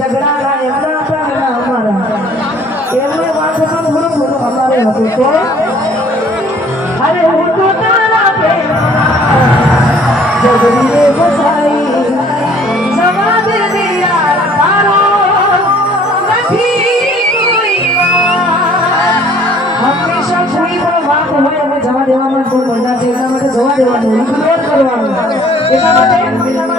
झगड़ा ना इतना प्यार ना हमारा केवल बात है ना भूलो भूलो हमारे हाथों को अरे हमको तारा पे जब दिले बसाई जमाने दिया तारा नहीं हमने सब सही पर बात है हमें जमा देवा मन को बोलना चाहिए ना मतलब जमा देवा मन को बोल करवाना इतना बात है